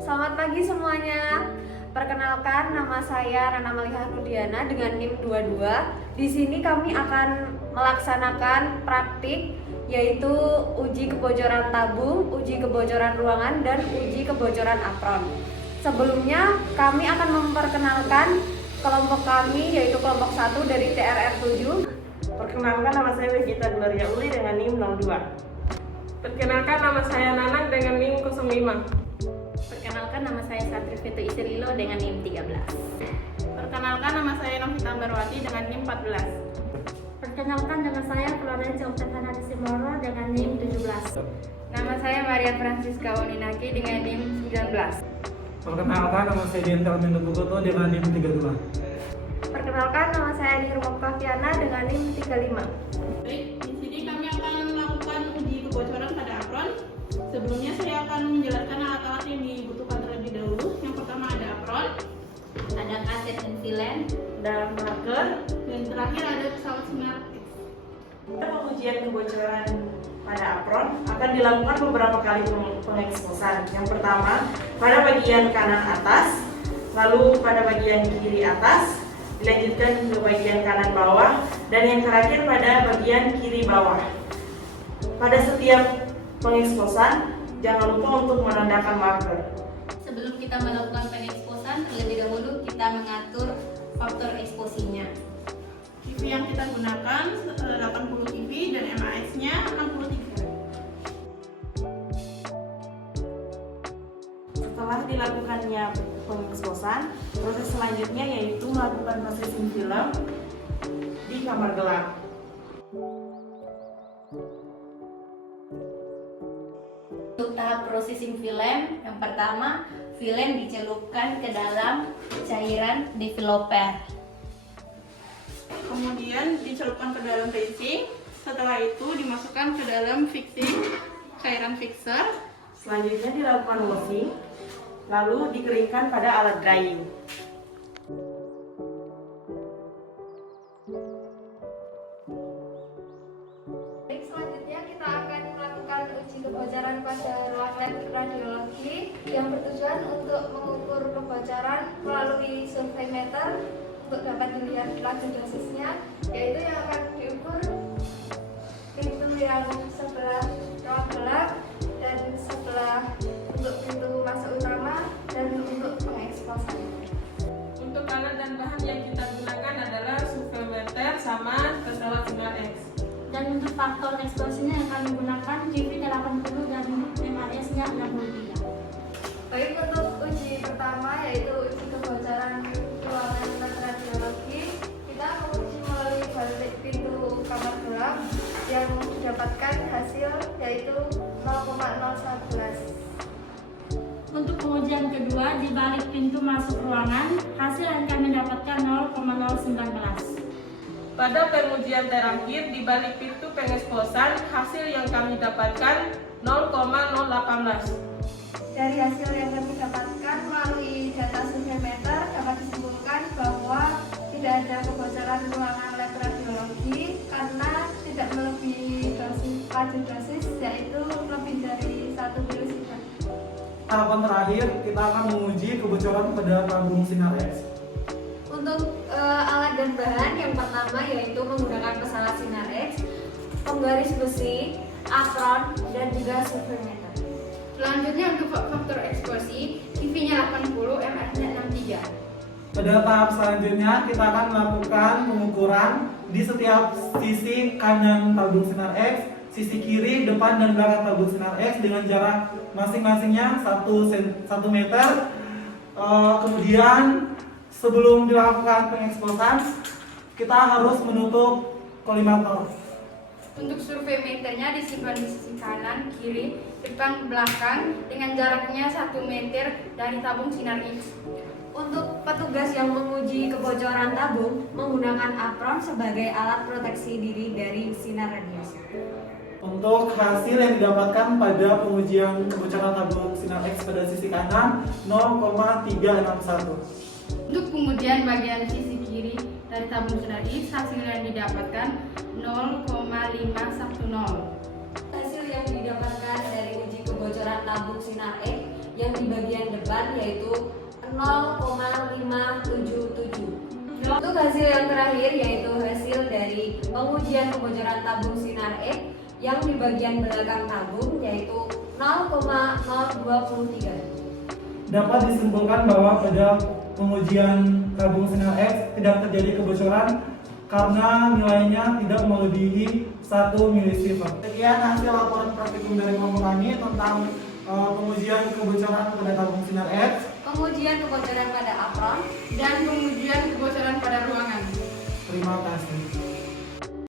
Selamat pagi semuanya. Perkenalkan, nama saya Rana Maliha Nudiana dengan NIM 22. Di sini kami akan melaksanakan praktik yaitu uji kebocoran tabung, uji kebocoran ruangan, dan uji kebocoran apron. Sebelumnya kami akan memperkenalkan kelompok kami yaitu kelompok 1 dari TRR 7. Perkenalkan, nama saya Vegeta Gloria Uli dengan NIM 02. Perkenalkan, nama saya Nanang dengan NIM 05. Perkenalkan, nama saya Satri Fitu Isrilo dengan NIM 13. Perkenalkan, nama saya Novita Barwati dengan NIM 14. Perkenalkan, nama saya Florence Octaviana Simoro dengan NIM 17. Nama saya Maria Francisca Oninaki dengan NIM 19. Perkenalkan, nama saya Dian Mendo Pugoto dengan NIM 32. Perkenalkan, nama saya Nirma Octaviana dengan NIM 35. Baik, di sini kami akan melakukan uji kebocoran pada apron. Sebelumnya saya akan menjelaskan alat-alat yang dibutuhkan terlebih dahulu. Yang pertama ada apron, Ada kaset pensilen, Dan marker. dan terakhir ada pesawat sinar X. Pengujian kebocoran pada apron akan dilakukan beberapa kali pengeksposan. Yang pertama pada bagian kanan atas, lalu pada bagian kiri atas, dilanjutkan ke bagian kanan bawah, dan yang terakhir pada bagian kiri bawah. Pada setiap pengeksposan, jangan lupa untuk menandakan marker. sebelum kita melakukan pengeksposan, terlebih dahulu kita mengatur faktor eksposinya. TV yang kita gunakan 80 TV dan MAX-nya 63. Setelah dilakukannya pengeksposan, proses selanjutnya yaitu melakukan processing film di kamar gelap. Untuk tahap processing film, yang pertama, film dicelupkan ke dalam cairan developer. Kemudian dicelupkan ke dalam casing. Setelah itu dimasukkan ke dalam cairan fixer. Selanjutnya dilakukan washing, lalu dikeringkan pada alat drying. Baik, selanjutnya kita akan melakukan uji kebocoran pada ruang lab radiologi yang bertujuan untuk mengukur kebocoran melalui survei meter untuk dapat dilihat laju dosisnya, yaitu yang akan diukur pintu yang sebelah ruang gelap dan sebelah untuk pintu masuk utama dan untuk pengeksposan. Untuk alat dan bahan yang kita gunakan adalah survei meter sama pesawat sinar X. Dan untuk faktor eksplosinya yang kami gunakan TV 80 dan MAS-nya 63. Baik, untuk uji pertama yaitu uji kebocoran ruangan lab radiologi, kita menguji melalui balik pintu kamar gelap yang didapatkan hasil yaitu 0,011. Untuk pengujian kedua, di balik pintu masuk ruangan, hasil yang kami dapatkan 0,019. Pada pengujian terakhir di balik pintu pengeksposan, hasil yang kami dapatkan 0,018. Dari hasil yang kami dapatkan melalui data survei meter dapat disimpulkan bahwa tidak ada kebocoran ruangan lab radiologi karena tidak melebihi laju dosis yaitu lebih dari 1 milisievert. Tahapan terakhir, kita akan menguji kebocoran pada tabung sinar X. Untuk alat dan bahan yang pertama yaitu menggunakan pesawat sinar X, penggaris besi, apron, dan juga survei meter. Selanjutnya untuk faktor eksposi, TV-nya 80, MX-nya 63. Pada tahap selanjutnya, kita akan melakukan pengukuran di setiap sisi kanan tabung sinar X, sisi kiri, depan, dan belakang tabung sinar X dengan jarak masing-masingnya 1 meter. Kemudian sebelum dilakukan pengeksposan, kita harus menutup kolimator. Untuk survei meternya disimpan di sisi kanan, kiri, depan, belakang dengan jaraknya 1 meter dari tabung sinar X. Untuk petugas yang menguji kebocoran tabung menggunakan apron sebagai alat proteksi diri dari sinar radiasi. Untuk hasil yang didapatkan pada pengujian kebocoran tabung sinar X pada sisi kanan 0,361. Untuk pengujian bagian sisi kiri dari tabung sinar X, hasil yang didapatkan 0,510. Hasil yang didapatkan dari uji kebocoran tabung sinar X yang di bagian depan yaitu 0,577. Untuk hasil yang terakhir yaitu hasil dari pengujian kebocoran tabung sinar X yang di bagian belakang tabung yaitu 0,023. Dapat disimpulkan bahwa pada pengujian tabung sinar X tidak terjadi kebocoran karena nilainya tidak melebihi 1 milisievert. Sekian hasil laporan praktikum dari kelompok kami tentang pengujian kebocoran pada tabung sinar X, pengujian kebocoran pada apron, dan pengujian kebocoran pada ruangan. terima kasih.